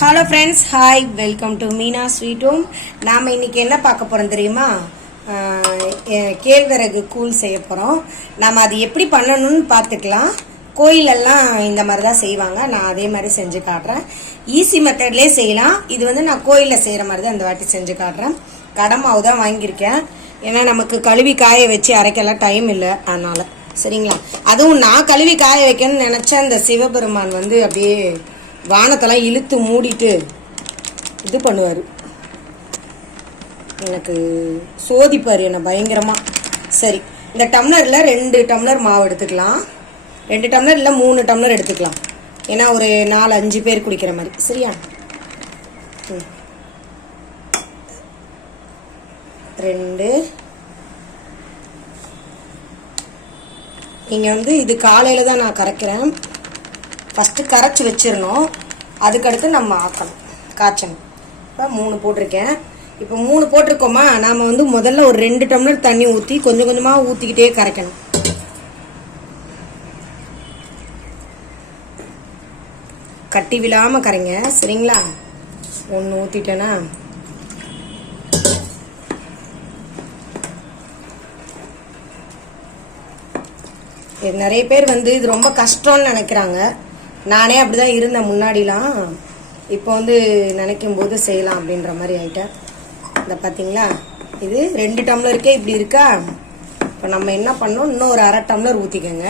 Hello friends, hi, welcome to Meena sweet home. நாம் இன்றைக்கி என்ன பார்க்க போகிறோம் தெரியுமா? கேழ்வரகு கூழ் செய்ய போகிறோம். நாம் அது எப்படி பண்ணணும்னு பார்த்துக்கலாம். கோயிலெல்லாம் இந்த மாதிரி தான் செய்வாங்க. நான் அதே மாதிரி செஞ்சு காட்டுறேன். ஈஸி மெத்தட்லேயே செய்யலாம். இது வந்து நான் கோயிலில் செய்கிற மாதிரி தான் இந்த வாட்டி செஞ்சு காட்டுறேன். கடை மாவு தான் வாங்கியிருக்கேன். ஏன்னா நமக்கு கழுவி காய வச்சு அரைக்கலாம் டைம் இல்லை, அதனால். சரிங்களா? அதுவும் நான் கழுவி காய வைக்கணும்னு நினச்சேன். இந்த சிவபெருமான் வந்து அப்படியே வானத்தெல்லாம் இழுத்து மூடிட்டு இது பண்ணுவார், எனக்கு சோதிப்பார் என்ன பயங்கரமாக. சரி, இந்த டம்ளரில் 2 டம்ளர் மாவு எடுத்துக்கலாம். 2 டம்ளர் இல்லை 3 டம்ளர் எடுத்துக்கலாம். ஏன்னா ஒரு 4-5 பேர் குடிக்கிற மாதிரி. சரியா? 2. நீங்கள் வந்து இது காலையில் தான் நான் கரைக்கிறேன். ஃபஸ்ட்டு கரைச்சி வச்சிடணும், அதுக்கடுத்து நம்ம ஆக்கணும், காய்ச்சணும். இப்போ 3 போட்டிருக்கேன். இப்போ 3 போட்டிருக்கோமா, நாம் வந்து முதல்ல ஒரு 2 டம்ளர் தண்ணி ஊற்றி கொஞ்சம் கொஞ்சமாக ஊற்றிக்கிட்டே கரைக்கணும். கட்டி விழாமல் கரைங்க, சரிங்களா? 1 ஊற்றிட்டேன்னா நிறைய பேர் வந்து இது ரொம்ப கஷ்டம்னு நினைக்கிறாங்க. நானே அப்படிதான் இருந்தேன் முன்னாடிலாம். இப்போ வந்து நினைக்கும் போது செய்யலாம் அப்படின்ற மாதிரி ஆயிட்டேன். இந்த பார்த்தீங்களா, இது 2 டம்ளருக்கே இப்படி இருக்கா. இப்போ நம்ம என்ன பண்ணோம், இன்னும் ஒரு 1/2 டம்ளர் ஊற்றிக்கோங்க.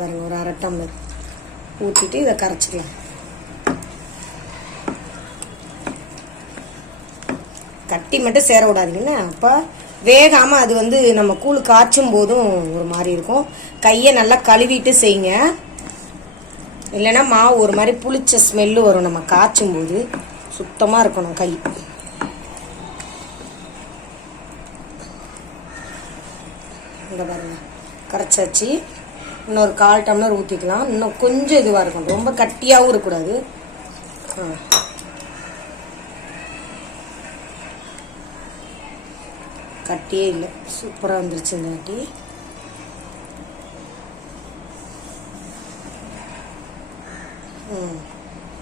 பாருங்க, ஒரு 1/2 டம்ளர் ஊற்றிட்டு இதை கரைச்சிக்கலாம். கட்டி மட்டும் சேர விடாதீங்கன்னு, அப்போ வேகாமல் அது வந்து நம்ம கூழ் காய்ச்சும் போதும் ஒரு மாதிரி இருக்கும். கையை நல்லா கழுவிட்டு செய்யுங்க, இல்லைன்னா மாவு ஒரு மாதிரி புளிச்ச ஸ்மெல்லு வரும். நம்ம காய்ச்சும் போது சுத்தமாக இருக்கணும் கை. இந்த பாருங்க, கரைச்சாச்சு. இன்னொரு 1/4 டம்ளர் ஊற்றிக்கலாம். இன்னும் கொஞ்சம் இதுவாக இருக்கணும், ரொம்ப கட்டியாகவும் இருக்கக்கூடாது. கட்டியே இல்லை, சூப்பராக வந்துருச்சு இந்த வாட்டி.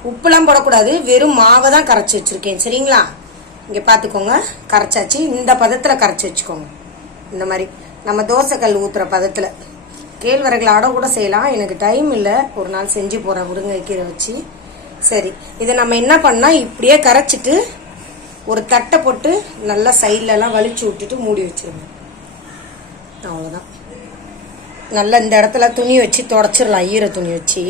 உப்புலாம் போடக்கூடாது, வெறும் மாவை தான் கரைச்சி வச்சுருக்கேன். சரிங்களா? இங்கே பார்த்துக்கோங்க, கரைச்சாச்சு. இந்த பதத்தில் கரைச்சி வச்சுக்கோங்க. இந்த மாதிரி நம்ம தோசைக்கல் ஊற்றுற பதத்தில். கேழ்வரகுல அடை கூட செய்யலாம், எனக்கு டைம் இல்லை. ஒரு நாள் செஞ்சு போகிறேன் முருங்கைக்கீரை வச்சு. சரி, இதை நம்ம என்ன பண்ணால் இப்படியே கரைச்சிட்டு ஒரு தட்டை போட்டு நல்லா சைட்லலாம் வலிச்சு விட்டுட்டு மூடி வச்சிருங்க. அவ்வளோதான். நல்லா இந்த இடத்துல துணி வச்சு தொடச்சிடலாம், ஈர துணி வச்சு.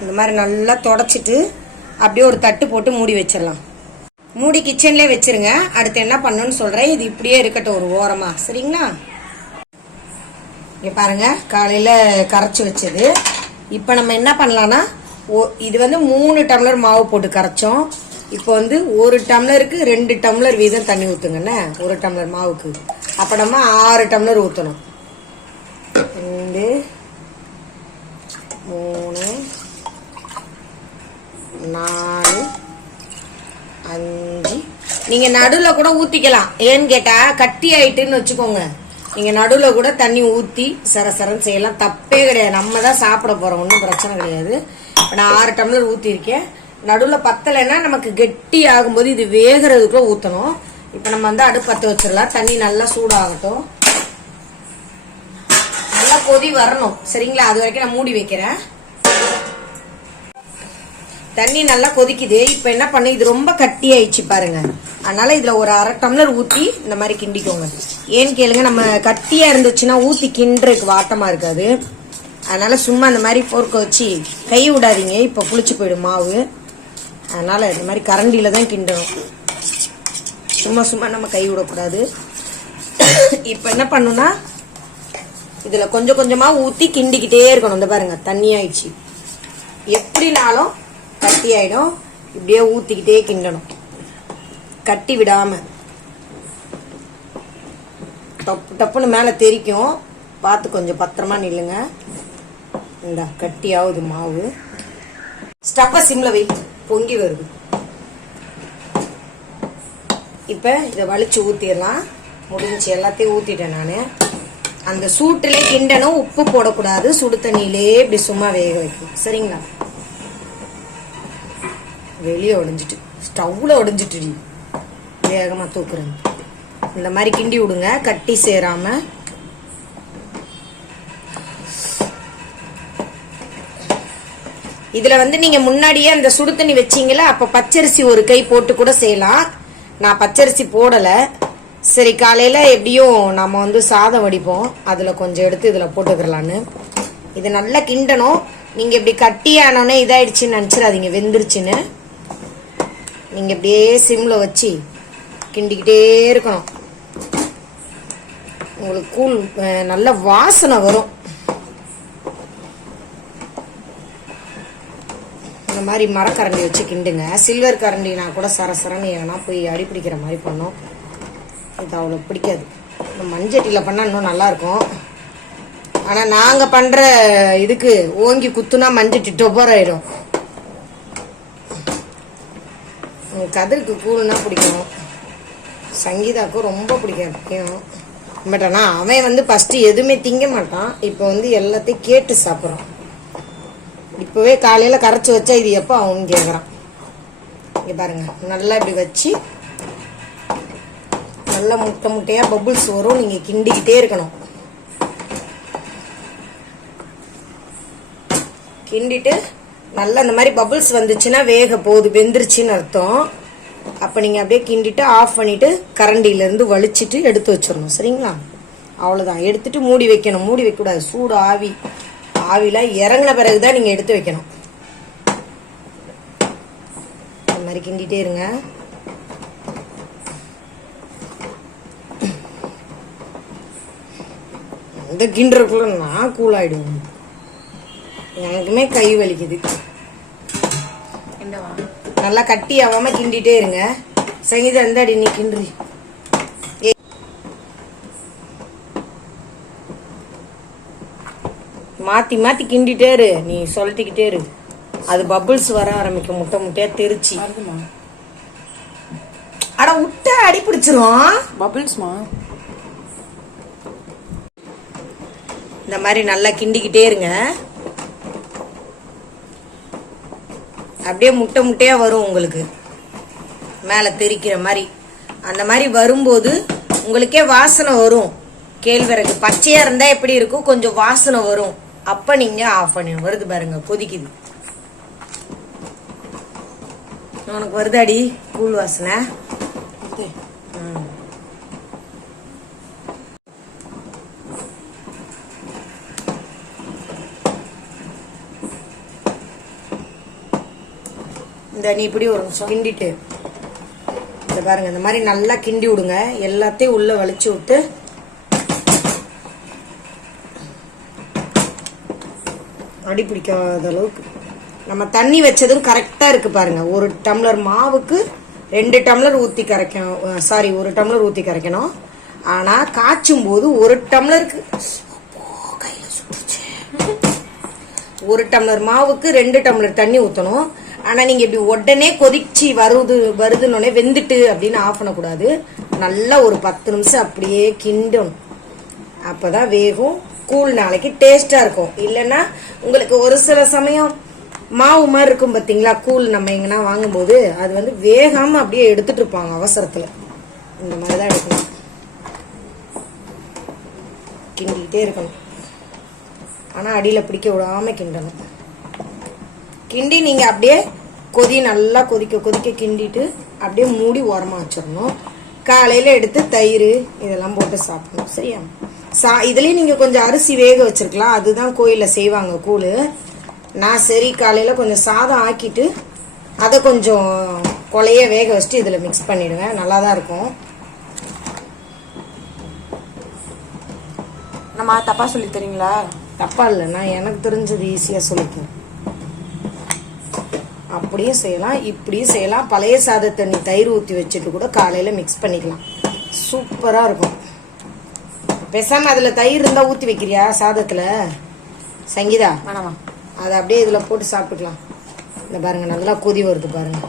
இந்த மாதிரி நல்லா தொடச்சிட்டு அப்படியே ஒரு தட்டு போட்டு மூடி வச்சிடலாம். மூடி கிச்சன்லேயே வச்சிருங்க. அடுத்து என்ன பண்ணணும்னு சொல்கிறேன். இது இப்படியே இருக்கட்டும் ஒரு ஓரமாக. சரிங்களா? இங்கே பாருங்கள், காலையில் கரைச்சி வச்சது. இப்போ நம்ம என்ன பண்ணலான்னா, இது வந்து 3 டம்ளர் மாவு போட்டு கரைச்சோம். இப்போ வந்து 1 டம்ளருக்கு 2 டம்ளர் வீதம் தண்ணி ஊற்றுங்கண்ணே. 1 டம்ளர் மாவுக்கு அப்போ நம்ம 6 டம்ளர் ஊற்றணும். 2, 3, 4, 5. நீங்கள் நடுவில் கூட ஊற்றிக்கலாம். ஏன்னு கேட்டால் கட்டி ஆயிட்டுன்னு வச்சுக்கோங்க, நீங்கள் நடுவில் கூட தண்ணி ஊற்றி சரசரன்னு செய்யலாம், தப்பே கிடையாது. நம்ம தான் சாப்பிட போகிறோம், ஒன்றும் பிரச்சனை கிடையாது. நான் 6 டம்ளர் ஊற்றிருக்கேன். நடுவில் பத்தலைன்னா நமக்கு கெட்டி ஆகும்போது இது வேகிறதுக்குள்ள ஊற்றணும். இப்போ நம்ம வந்து அடுப்பு பற்ற வச்சிடலாம். தண்ணி நல்லா சூடாகட்டும், நல்லா கொதி வரணும். சரிங்களா? அது வரைக்கும் நான் மூடி வைக்கிறேன். தண்ணி நல்லா கொதிக்குது. இப்போ என்ன பண்ணு, இது ரொம்ப கட்டி ஆயிடுச்சு பாருங்க. அதனால இதில் ஒரு 1/2 டம்ளர் ஊற்றி இந்த மாதிரி கிண்டிக்கோங்க. ஏன்னு கேளுங்க, நம்ம கட்டியாக இருந்துச்சுன்னா ஊற்றி கிண்டுறதுக்கு வாட்டமாக இருக்காது. அதனால சும்மா இந்த மாதிரி போர்க்க வச்சு கை விடாதீங்க, இப்போ புளிச்சு போயிடும் மாவு. அதனால இந்த மாதிரி கரண்டியில தான் கிண்டணும், சும்மா நம்ம கை விடக்கூடாது. இப்போ என்ன பண்ணுன்னா, இதில் கொஞ்சம் கொஞ்சமாக ஊற்றி கிண்டிக்கிட்டே இருக்கணும். இந்த பாருங்க, தண்ணி ஆயிடுச்சு. எப்படினாலும் கட்டி ஆயிடும். இப்படியே ஊற்றிக்கிட்டே கிண்டணும், கட்டி விடாம. டப்பு டப்புன்னு மேலே தெரிக்கும், பார்த்து கொஞ்சம் பத்திரமா நில்லுங்க. இந்த கட்டியாவது மாவு. ஸ்டவ்வை சிம்ல வை, பொங்கி வருது. இப்போ இதை வலிச்சு ஊற்றிடலாம். முடிஞ்சு எல்லாத்தையும் ஊற்றிட்டேன் நான். அந்த சூட்டிலே கிண்டணும், உப்பு போடக்கூடாது, சுடு தண்ணியிலே இப்படி சும்மா வேக வைக்கணும். சரிங்களா? வெளியே உடைஞ்சிட்டு ஸ்டவ்ல உடைஞ்சிட்டு வேகமா தூக்குறேன். இந்த மாதிரி கிண்டி விடுங்க, கட்டி சேராம. இதுல நீங்க முன்னாடியே அந்த சுடு தண்ணி வச்சீங்களா, அப்ப பச்சரிசி ஒரு கை போட்டு கூட செய்யலாம். நான் பச்சரிசி போடல. சரி, காலையில எப்படியும் நம்ம சாதம் வடிப்போம், அதுல கொஞ்சம் எடுத்து இதுல போட்டுக்கலான்னு. இது நல்லா கிண்டணும். நீங்க இப்படி கட்டியானோன்னே இதாயிடுச்சுன்னு நினைச்சிடாதீங்க, வெந்துருச்சுன்னு. நீங்க இப்படியே சிம்ல வச்சு கிண்டிக்கிட்டே இருக்கணும். உங்களுக்கு கூழ் நல்ல வாசனை வரும். இந்த மாதிரி மரக்கரண்டி வச்சு கிண்டுங்க. சில்வர் கரண்டினா கூட சரசரன்னு ஏன்னா போய் அடி பிடிக்கிற மாதிரி பண்ணோம். இது அவ்வளோ பிடிக்காது. மண்சட்டியில் பண்ணால் இன்னும் நல்லாயிருக்கும். ஆனால் நாங்கள் பண்ணுற இதுக்கு ஓங்கி குத்துனா மண்சட்டி டொபராயிடும். கதிருக்கு கூழ்னா பிடிக்கும், சங்கீதாவுக்கும் ரொம்ப பிடிக்கும். பட் ஆனால் அவன் ஃபஸ்ட்டு எதுவுமே திங்க மாட்டான். இப்போ எல்லாத்தையும் கேட்டு சாப்பிட்றான். இப்போவே காலையில் கரைச்சி வச்சா இது எப்போ அவனு கேட்குறான். இங்கே பாருங்க, நல்லா இப்படி வச்சு நல்லா முட்டை முட்டையாக பபுள்ஸ் வரும். நீங்கள் கிண்டிக்கிட்டே இருக்கணும். கிண்டிட்டு நல்லா இந்த மாதிரி பபுள்ஸ் வந்துச்சுன்னா வேக போகுது, வெந்துருச்சுன்னு அர்த்தம். அப்போ நீங்கள் அப்படியே கிண்டிட்டு ஆஃப் பண்ணிவிட்டு கரண்டியிலேருந்து வலிச்சிட்டு எடுத்து வச்சிடணும். சரிங்களா? அவ்வளோதான். எடுத்துட்டு மூடி வைக்கணும். மூடி வைக்கக்கூடாது, சூடு ஆவிலாம் இறங்கின பிறகு தான் நீங்கள் எடுத்து வைக்கணும். இந்த மாதிரி கிண்டிகிட்டே இருங்க. இந்த கிண்டுறதுக்குள்ள நான் கூலாயிடுவேன். எனக்குமே கை வலிக்குது. நல்லா கட்டி ஆகாம கிண்டிட்டே இருங்க. சங்கீதா இருந்தாடி நீ கிண்டு. மாத்தி மாத்தி கிண்டிட்டே இரு, நீ சொல்லிக்கிட்டே இரு. அது பபுள்ஸ் வர ஆரம்பிக்கும், முட்டை முட்டையா தெரிச்சு. அட விட்ட அடி பிடிச்சிரும் பபுள்ஸ்மா. இந்த மாதிரி நல்லா கிண்டிக்கிட்டே இருங்க. அப்படியே முட்டை முட்டையா வரும் உங்களுக்கு, மேல தெரிக்கிற மாதிரி. அந்த மாதிரி வரும்போது உங்களுக்கே வாசனை வரும். கேழ்வரகு பச்சையா இருந்தா எப்படி இருக்கும், கொஞ்சம் வாசனை வரும். அப்ப நீங்க ஆஃப் பண்ணிடும். வருது பாருங்க, கொதிக்குது. உனக்கு வருதாடி கூழ் வாசனை? இந்த நீ இப்படி ஒரு நிமிஷம் கிண்டிட்டு இந்த பாருங்க, இந்த மாதிரி நல்லா கிண்டி விடுங்க. எல்லாத்தையும் உள்ள வலிச்சு விட்டு அடி பிடிக்காத அளவுக்கு நம்ம தண்ணி வச்சதும் கரெக்டா இருக்கு பாருங்க. ஒரு டம்ளர் மாவுக்கு 2 டம்ளர் ஊத்தி கரைக்கணும். சாரி, 1 டம்ளர் ஊத்தி கரைக்கணும். ஆனா காய்ச்சும் போது 1 டம்ளருக்கு கையில சுட்டுச்சு. 1 டம்ளர் மாவுக்கு 2 டம்ளர் தண்ணி ஊத்தணும். ஆனா நீங்க இப்படி உடனே கொதிச்சு வருதுன்னு வெந்துட்டு அப்படின்னு ஆஃப் பண்ணக்கூடாது. நல்லா ஒரு 10 நிமிஷம் அப்படியே கிண்டணும். அப்பதான் வேகும். கூழ் நாளைக்கு டேஸ்டா இருக்கும். இல்லைன்னா உங்களுக்கு ஒரு சில சமயம் மாவு மாதிரி இருக்கும் பாத்தீங்களா, கூழ் நம்ம எங்கன்னா வாங்கும்போது அது வேகாம அப்படியே எடுத்துட்டு இருப்பாங்க அவசரத்துல. இந்த மாதிரிதான் எடுக்கணும். கிண்டிக்கிட்டே இருக்கணும். ஆனா அடியில பிடிக்க விடாம கிண்டணும். கிண்டி நீங்க அப்படியே நல்லா கொதிக்க கொதிக்க கிண்டிட்டு அப்படியே மூடி ஓரமா வச்சிடணும். காலையில எடுத்து தயிர் இதெல்லாம் போட்டு சாப்பிடணும். சரியா? இதுலயும் நீங்க கொஞ்சம் அரிசி வேக வச்சிருக்கலாம், அதுதான் கோயில்ல செய்வாங்க கூழ். நான் சரி காலையில கொஞ்சம் சாதம் ஆக்கிட்டு அதை கொஞ்சம் கொலைய வேக வச்சுட்டு இதுல மிக்ஸ் பண்ணிடுவேன். நல்லாதான் இருக்கும். நம்ம தப்பா சொல்லி தரீங்களா? தப்பா இல்லை, நான் எனக்கு தெரிஞ்சது ஈஸியா சொல்லிக்கிறேன். அப்படியும் செய்யலாம், இப்படியும் செய்யலாம். பழைய சாதத்தை நீ தயிர் ஊற்றி வச்சுட்டு கூட காலையில மிக்ஸ் பண்ணிக்கலாம். சூப்பரா இருக்கும். பேசாம அதுல தயிர் இருந்தா ஊத்தி வைக்கிறியா சாதத்துல? சங்கீதா வேணாமா? அதை அப்படியே இதுல போட்டு சாப்பிட்டுக்கலாம். இந்த பாருங்க, நல்லா கொதி வருது பாருங்க.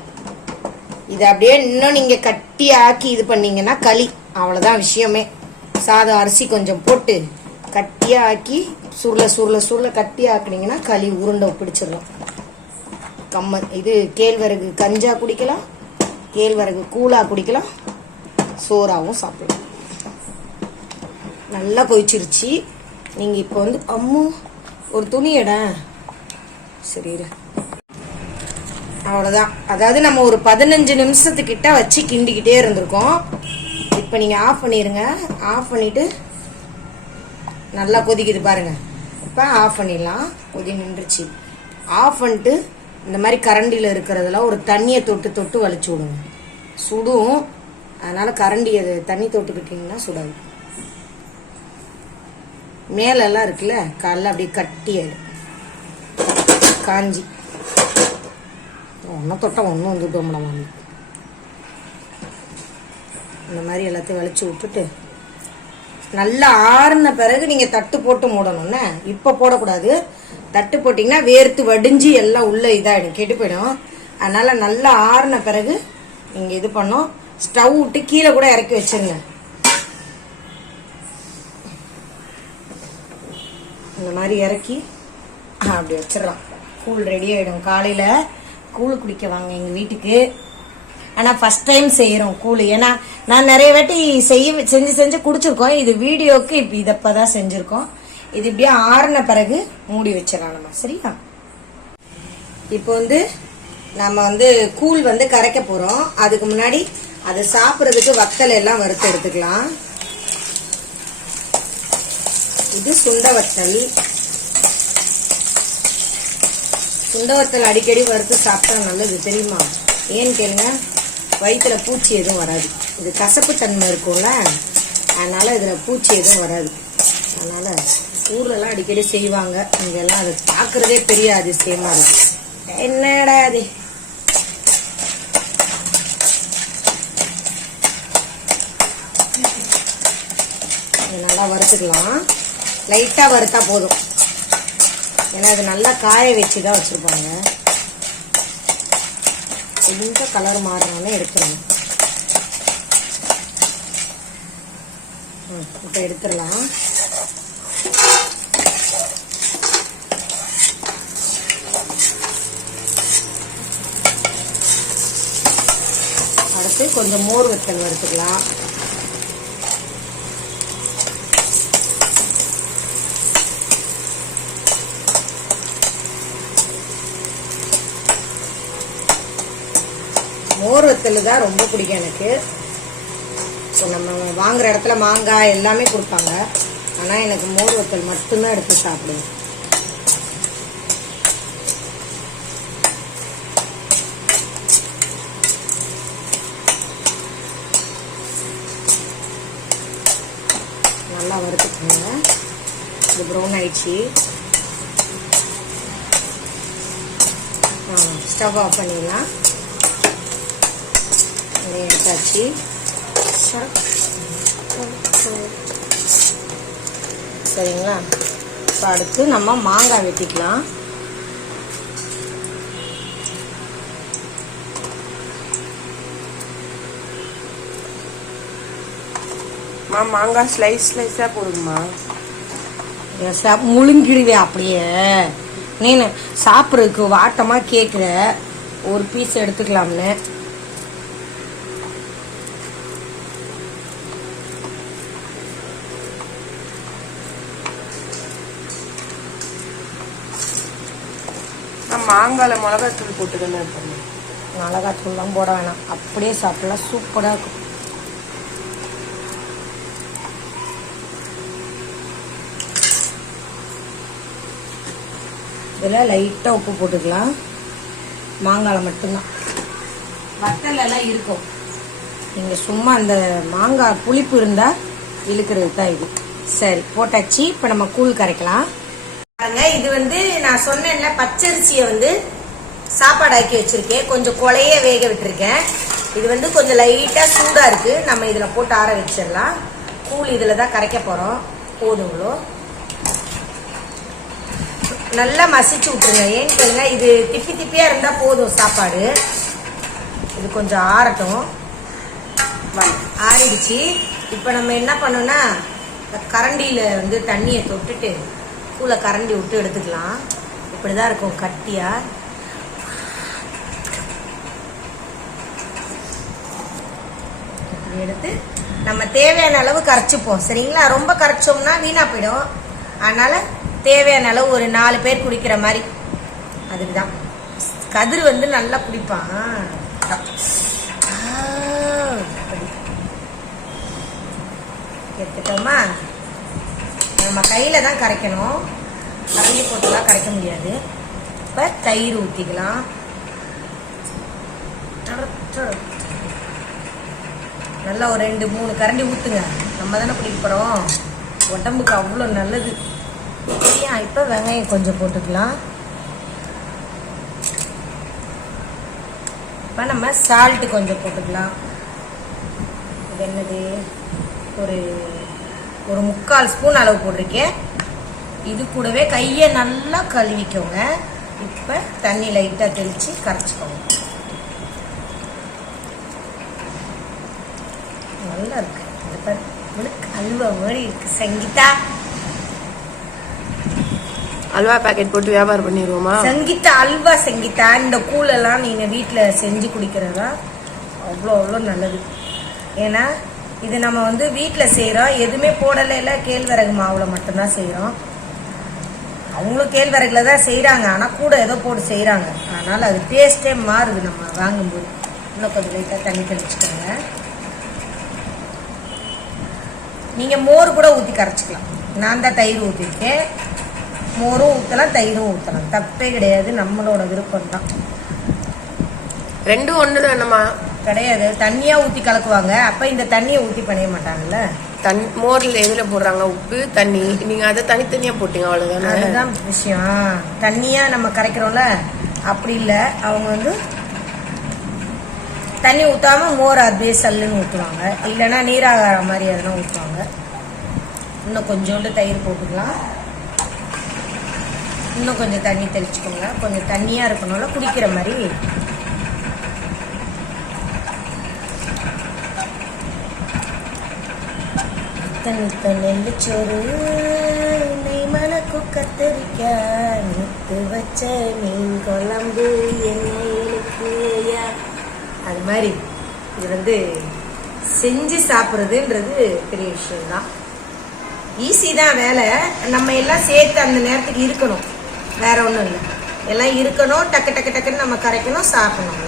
இதை அப்படியே இன்னும் நீங்க கட்டி ஆக்கி இது பண்ணீங்கன்னா களி. அவ்வளவுதான் விஷயமே. சாதம் அரிசி கொஞ்சம் போட்டு கட்டியா ஆக்கி சுருள சுருள சுருள கட்டியா ஆக்குனீங்கன்னா களி உருண்டை பிடிச்சிடலாம். இது கேழ்வரகு கஞ்சா குடிக்கலாம், கேழ்வரகு கூழா குடிக்கலாம், சோறாவும் சாப்பிடலாம். நல்லா கொதிச்சிருச்சு. நீங்க இப்போ வந்து அம்மு ஒரு துணி எட சரி அவ்வளவுதான். அதாவது நம்ம ஒரு 15 நிமிஷத்துக்கிட்ட வச்சு கிண்டிக்கிட்டே இருந்திருக்கோம். இப்போ நீங்க ஆஃப் பண்ணிருங்க. ஆஃப் பண்ணிட்டு நல்லா கொதிக்குது பாருங்க. இப்போ ஆஃப் பண்ணிடலாம். கொதி நின்றுச்சு. ஆஃப் பண்ணிட்டு இந்த மாதிரி கரண்டியில் இருக்கிறதுல ஒரு தண்ணியை தொட்டு தொட்டு வலிச்சு விடுங்க. சுடும், அதனால கரண்டி தண்ணி தொட்டுக்கிட்டீங்கன்னா சுடாது. மேலெல்லாம் இருக்குல்ல காலைல அப்படியே கட்டி ஆயிடும், காஞ்சி. ஒன்றும் தொட்டா ஒன்றும் வந்துட்டோம்ல. இந்த மாதிரி எல்லாத்தையும் வலிச்சு விட்டுட்டு நல்லா ஆறுன பிறகு நீங்க தட்டு போட்டு மூடணும்னு. இப்ப போடக்கூடாது. தட்டு போட்டீங்கன்னா வேர்த்து வடிஞ்சு எல்லாம் உள்ள இதாயிடும், கெட்டு போயிடும். அதனால நல்லா ஆறுன பிறகு நீங்க இது பண்ணும். ஸ்டவ் விட்டு கீழே கூட இறக்கி வச்சிருங்க. இந்த மாதிரி இறக்கி அப்படி வச்சிடலாம். கூழ் ரெடி ஆயிடும். காலையில கூழ் குடிக்க வாங்க எங்க வீட்டுக்கு. ஆனா ஃபர்ஸ்ட் டைம் செய்யறோம் கூழ். ஏன்னா நான் நிறைய வாட்டி செஞ்சு குடிச்சிருக்கோம். இது வீடியோக்கு இப்ப இதப்பதான் செஞ்சிருக்கோம். இது இப்படியே ஆறுன பிறகு மூடி வச்சிடலாம் நம்ம. சரியா? இப்போ வந்து நம்ம வந்து கூழ் வந்து கரைக்க போறோம். அதுக்கு முன்னாடி அதை சாப்பிட்றதுக்கு வத்தல் எல்லாம் வறுத்து எடுத்துக்கலாம். இது சுண்ட வத்தல். சுண்ட வத்தல் அடிக்கடி வறுத்து சாப்பிட்டா நல்லது தெரியுமா? ஏன்னு கேளுங்க, வயிற்றுல பூச்சி எதுவும் வராது. இது கசப்பு தன்மை இருக்கும்ல, அதனால இதுல பூச்சி எதுவும் வராது. அதனால ஊர்லலாம் அடிக்கடி செய்வாங்க. இங்கெல்லாம் அதை பார்க்கறதே பெரிய அதிசயமா இருக்கு. என்னடா அது? நல்லா வறுத்துக்கலாம். லைட்டா வறுத்தா போதும். ஏன்னா இது நல்லா காய வச்சுதான் வச்சிருப்பாங்க. கொஞ்சம் கலர் மாறினாலும் எடுத்துடணும். இப்போ எடுத்துடலாம். அடுத்து கொஞ்சம் மோர் வத்தல் வறுத்துக்கலாம். மோர் வத்தல் தான் ரொம்ப பிடிக்கும் எனக்கு. நம்ம வாங்குற இடத்துல மாங்காய் எல்லாமே கொடுப்பாங்க. ஆனா எனக்கு மோர் வத்தல் மட்டும்தான் எடுத்து சாப்பிடுவேன். நல்லா வறுத்துக்கோங்க. இது ப்ரௌன் ஆயிடுச்சு. ஸ்டவ் ஆஃப் பண்ணிடலாம். எடுத்தாச்சு. சரிங்களா? இப்போ அடுத்து நம்ம மாங்காய் வெட்டிக்கலாம். மாங்காய் ஸ்லைஸா போடுமா? முழுங்கிடுவேன் அப்படியே. நீனு சாப்பிட்றதுக்கு வாட்டமா கேட்குற, ஒரு பீஸ் எடுத்துக்கலாம்னு. மாங்கால மிளகாத்தூள் போட்டுதானே இருப்பாங்க. மிளகாத்தூள்லாம் போட வேணாம், அப்படியே சாப்பிடலாம். சூப்பராக இருக்கும். இதில் லைட்டாக உப்பு போட்டுக்கலாம். மாங்காயில் மட்டும்தான். வத்தல் எல்லாம் இருக்கும். நீங்கள் சும்மா அந்த மாங்காய் புளிப்பு இருந்தால் இழுக்கிறது தான் இது. சரி, போட்டாச்சு. இப்போ நம்ம கூழ் கரைக்கலாம். இது வந்து நான் சொன்னேன்ல, பச்சரிசியை வந்து சாப்பாடு ஆக்கி வச்சிருக்கேன். கொஞ்சம் கொலையே வேக விட்டுருக்கேன். இது வந்து கொஞ்சம் லைட்டா சூடா இருக்கு. நம்ம இதுல போட்டு ஆற வச்சிடலாம். கூழ் இதுல தான் கரைக்க போறோம். போதுங்களோ, நல்லா மசிச்சு விட்டுருங்க. ஏன்னு கேளுங்க, இது திப்பி திப்பியா இருந்தா போதும் சாப்பாடு. இது கொஞ்சம் ஆறட்டும். ஆறிடுச்சு. இப்ப நம்ம என்ன பண்ணோம்னா, கரண்டியில வந்து தண்ணியை தொட்டுட்டு கூழ கரண்டி விட்டு எடுத்துக்கலாம். இப்படிதான் இருக்கும் கட்டியா. எடுத்து நம்ம தேவையான அளவு கரைச்சிப்போம். சரிங்களா? ரொம்ப கரைச்சோம்னா வீணா போயிடும். அதனால தேவையான அளவு ஒரு 4 பேர் குடிக்கிற மாதிரி. அதுக்குதான் கதிர் வந்து நல்லா குடிப்பான். எடுத்துட்டோமா? நம்ம கையில தான் கரைக்கணும், கரண்டி போட்டுலாம் கரைக்க முடியாது. இப்ப தயிர் ஊத்திக்கலாம். நல்லா ஒரு 2-3 கரண்டி ஊத்துங்க. நம்ம தானே குடிக்க போறோம், உடம்புக்கு அவ்வளோ நல்லது. சரியா? இப்ப வெங்காயம் கொஞ்சம் போட்டுக்கலாம். இப்ப நம்ம சால்ட் கொஞ்சம் போட்டுக்கலாம். இது என்னது, ஒரு 3/4 ஸ்பூன் அளவு போட்டிருக்கேன். இது கூடவே கையை நல்லா கழுவிக்கோங்க. இப்ப தண்ணி லைட்டா தெளிச்சு கரைச்சிக்கோங்க. நல்லா இருக்கு. அல்வா மாதிரி இருக்கு. சங்கீதா, அல்வா பாக்கெட் போட்டு வியாபாரம் பண்ணிடுவோமா? சங்கீதா அல்வா. சங்கீதா, இந்த கூழெல்லாம் நீங்க வீட்டுல செஞ்சு குடிக்கிறதா அவ்வளோ அவ்வளோ நல்லது. ஏன்னா இது நம்ம வந்து வீட்டுல செய்யறோம், எதுவுமே போடல, கேழ்வரகு மாவுல மட்டும்தான் செய்யறோம். அவங்களும் கேழ்வரகுல தான் செய்யறாங்க, ஆனா கூட ஏதோ போட்டு செய்யறாங்க. அதனால அது டேஸ்டே மாறுது நம்ம வாங்கும்போது. இன்னும் கொஞ்சம் லைட்டா தண்ணி தெளிச்சுக்கோங்க. நீங்க மோர் கூட ஊத்தி கரைச்சிக்கலாம். நான் தான் தயிர் ஊத்திருக்கேன். மோரும் ஊத்தலாம், தயிரும் ஊத்தலாம், தப்பே கிடையாது. நம்மளோட விருப்பம் தான். 2 ஒண்ணு வேணுமா? கிடையாது. தண்ணியா ஊத்தி கலக்குவாங்க. அப்ப இந்த தண்ணியை ஊத்தி பண்ண மாட்டாங்கல்ல. மோர்ல எதுல போடுறாங்க? உப்பு தண்ணி. நீங்க அதை தனித்தனியா போட்டீங்க, அவ்வளவுதானே? அதுதான் விஷயம். தண்ணியா நம்ம கரைக்கிறோம்ல, அப்படி இல்ல. அவங்க வந்து தண்ணி ஊத்தாம மோர் அப்படியே சல்லுன்னு ஊற்றுவாங்க. இல்லைன்னா நீராகார மாதிரி எதனா ஊற்றுவாங்க. இன்னும் கொஞ்சோண்டு தயிர் போட்டுக்கலாம். இன்னும் கொஞ்சம் தண்ணி தெளிச்சுக்கோங்க. கொஞ்சம் தண்ணியா இருக்கணும்ல, குடிக்கிற மாதிரி. நெல்லுச்சோறு மணக்கு கத்தரிக்காய் முத்து வச்ச மீன் குழம்பு எண்ணெய்க்கு. அது மாதிரி இது வந்து செஞ்சு சாப்பிட்றதுன்றது பெரிய விஷயம்தான். ஈஸி தான் வேலை. நம்ம எல்லாம் சேர்த்து அந்த நேரத்துக்கு இருக்கணும், வேற ஒன்றும் இல்லை. எல்லாம் இருக்கணும், டக்கு டக்கு டக்குன்னு நம்ம கரைக்கணும், சாப்பிடணும்.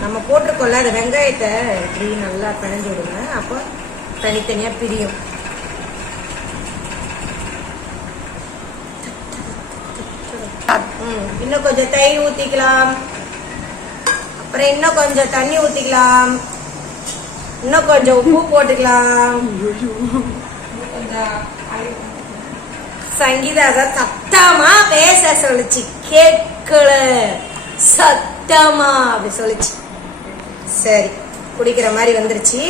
நம்ம போட்டிருக்கோம்ல அது வெங்காயத்தை இப்படி நல்லா பிணைஞ்சு விடுங்க. அப்போ தனித்தனியா பிரியும். இன்னும் கொஞ்சம் தயிர் ஊத்திக்கலாம். அப்புறம் இன்னும் கொஞ்சம் தண்ணி ஊத்திக்கலாம். இன்னும் கொஞ்சம் உப்பு போட்டுக்கலாம். சங்கீதா சத்தமா பேச சொல்லிச்சு, கேட்கல, சத்தமா அப்படி சொல்லிச்சு. சரி, குடிக்கிற மாதிரி வந்துருச்சு.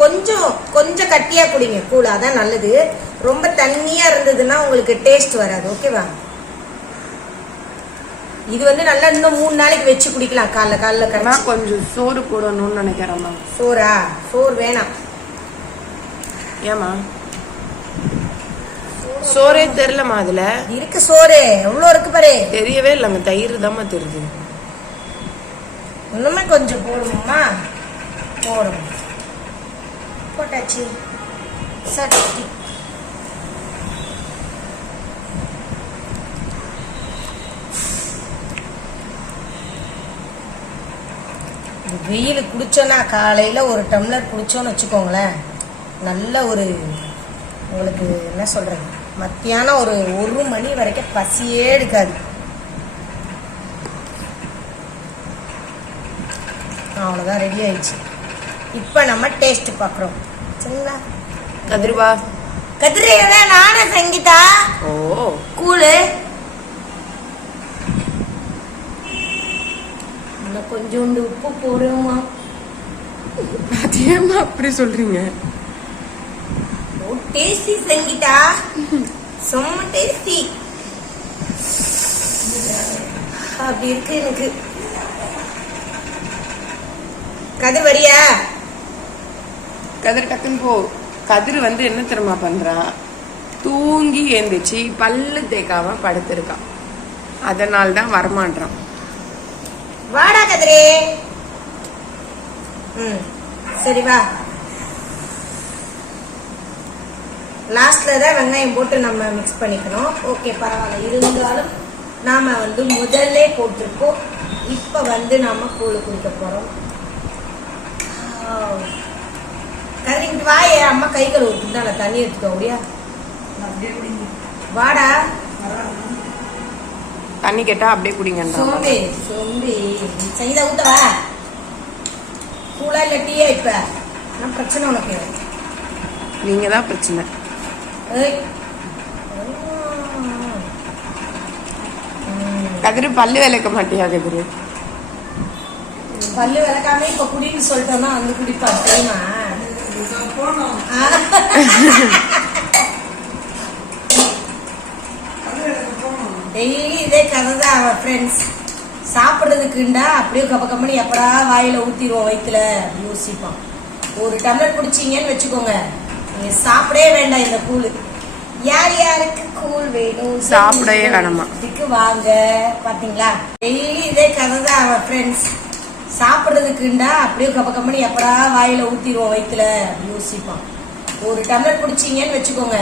கொஞ்சம் கட்டியா குடிங்க கூழ், அதான் நல்லது. ரொம்ப தண்ணியா இருந்ததுன்னா உங்களுக்கு டேஸ்ட் வராது. ஓகேவா? இது வந்து நல்லா இன்னும் 3 நாளைக்கு வச்சு குடிக்கலாம். காலைல கொஞ்சம் சோறு போடணும்னு நினைக்கிறேன். சோறா? சோறு வேணாம். ஏமா? சோறே தெரியலமா? அதுல இருக்கு சோறு, எவ்வளவு இருக்கு பாரு. தெரியவே இல்லைங்க, தயிர் தாம்மா தெரியுது. இன்னுமே கொஞ்சம் போடுமா? போடும். போட்டாச்சு. சட்டி வெயில் குடிச்சோன்னா, காலையில ஒரு டம்ளர் குடிச்சோன்னு வச்சுக்கோங்களேன், நல்ல ஒரு உங்களுக்கு என்ன சொல்றது, மத்தியானம் ஒரு 1 மணி வரைக்கும் பசியே எடுக்காது. அவ்வளோதான், ரெடி ஆயிடுச்சு. இப்போ நம்ம டேஸ்ட் பார்க்குறோம். சரிங்களா? கதிர்வா கதிரையோட நானே சங்கீதா. ஓ கூழு கொஞ்சோண்டு உப்பு போடுமா? அதேமா அப்படி சொல்றீங்க? டேஸ்டி சங்கீதா, செம்ம டேஸ்டி. அப்படி இருக்கு எனக்கு. கதிர் வரியா? கதிர் டக்குன்னு போ. கதிர் வந்து என்ன தெரியுமா பண்றா, தூங்கி எழுந்திரிச்சு பல்லு தேய்க்காம படுத்திருக்கான். அதனால தான் வரமாட்டான். வாடா கதிரே. சரி வா. லாஸ்ட்ல தான் வெங்காயம் போட்டு நம்ம மிக்ஸ் பண்ணிக்கணும். ஓகே பரவாயில்ல. இருந்தாலும் நாம வந்து முதல்ல போட்டிருக்கோம். இப்ப வந்து நாம கூழ் குடிக்க போறோம். கதிரிக்கிட்டு வாயே, அம்மா கை கழுவு தான் தண்ணி எடுத்துக்கோ. அப்படியா வாடா. தண்ணி கேட்டா அப்படியே குடிங்க. சோம்பி சோம்பி செய்த ஊத்தவா கூழா இல்ல டீயா? இப்ப என்ன பிரச்சனை உனக்கு? நீங்க தான் பிரச்சனை. கதிரு பல்லு விளக்க மாட்டியா? கதிரு பல்லு விளக்காம இப்ப குடின்னு சொல்லிட்டோம்னா வந்து குடிப்பா தெரியுமா? டெய்லி இதே கதை தான் அவன் ஃப்ரெண்ட்ஸ். சாப்பிட்றதுக்குண்டா அப்படியே கப்ப கம்பெனி எப்படா வாயில ஊத்திடுவோம் வயிற்றுல அப்படி யோசிப்பான். ஒரு டம்ளர் குடிச்சிங்கன்னு வச்சுக்கோங்க, நீங்க சாப்பிடவே வேண்டாம் இந்த கூழ். யார் யாருக்கு கூழ் வேணும் சாப்பிடவே வேணாமா இதுக்கு வாங்க. பாத்தீங்களா, டெய்லி இதே கதை தான் அவன் ஃப்ரெண்ட்ஸ். சாப்பிட்றதுக்குண்டா அப்படியே கப்ப கம்பெனி எப்படா வாயில ஊத்திடுவோம் வயிற்றுல அப்படி யோசிப்பான். ஒரு டம்ளர் குடிச்சிங்கன்னு வச்சுக்கோங்க,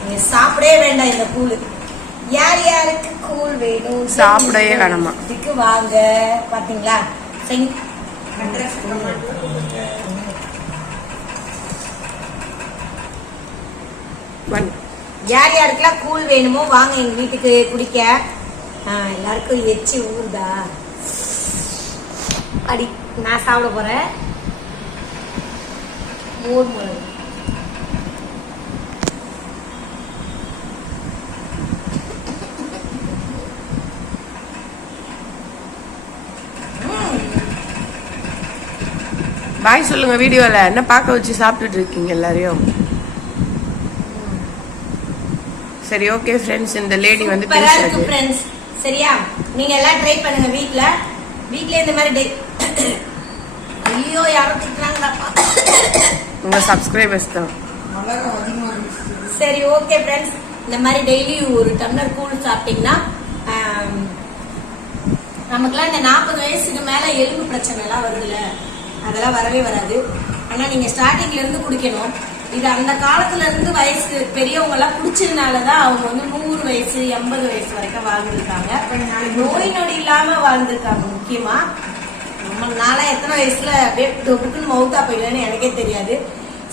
நீங்க சாப்பிடவே வேண்டாம் இந்த கூழ். யார் யாருக்கு கூழ் வேணும் சாப்பிடவே வேணாமா இதுக்கு வாங்க. பாத்தீங்களா, யார் யாருக்கெல்லாம் கூழ் வேணுமோ வாங்க எங்க வீட்டுக்கு குடிக்க. எல்லாருக்கும் எச்சி ஊறுதா? அடி நான் சாப்பிட போறேன். மோர் மிளகு பாய் சொல்லுங்க. வீடியோல என்ன பார்க்க வச்சு சாப்பிட்டுட்டு இருக்கீங்க எல்லாரையும்? சரி ஓகே ஃப்ரெண்ட்ஸ், இந்த லேடி வந்து பேசுறாங்க ஃப்ரெண்ட்ஸ். சரியா, நீங்க எல்லாம் ட்ரை பண்ணுங்க வீட்ல. இந்த மாதிரி ஐயோ யாரோ திட்டுறாங்க, உங்க சப்ஸ்கிரைபர்ஸ் தான். சரி ஓகே ஃப்ரெண்ட்ஸ், இந்த மாதிரி டெய்லி ஒரு டம்ளர் கூழ் சாப்பிட்டீங்கன்னா நமக்குலாம் இந்த 40 வயசுக்கு மேல எலும்பு பிரச்சனை எல்லாம் வருதுல்ல, அதெல்லாம் வரவே வராது. ஆனா நீங்க ஸ்டார்டிங்ல இருந்து குடிக்கணும். இது அந்த காலத்துல இருந்து வயசு பெரியவங்க எல்லாம் குடிச்சதுனாலதான் அவங்க வந்து 100 வயசு 80 வயசு வரைக்கும் வாழ்ந்துருக்காங்க. நோய் நொடி இல்லாம வாழ்ந்துருக்காங்க. முக்கியமா நம்மளால எத்தனை வயசுல அப்படியே டொப்புக்குன்னு மவுத்தா போயிடுவேன்னு எனக்கே தெரியாது.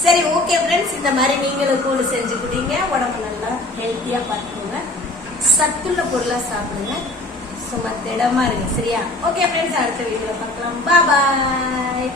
சரி ஓகே ஃப்ரெண்ட்ஸ், இந்த மாதிரி நீங்களும் கூழ் செஞ்சு குடிங்க. உடம்பு நல்லா ஹெல்த்தியா பார்த்துக்கோங்க. சத்துள்ள பொருளா சாப்பிடுங்க. சும்மா திடமா இருங்க. சரியா? ஓகே ஃப்ரெண்ட்ஸ், அடுத்த வீடியோல பார்க்கலாம். பாய் பாய்.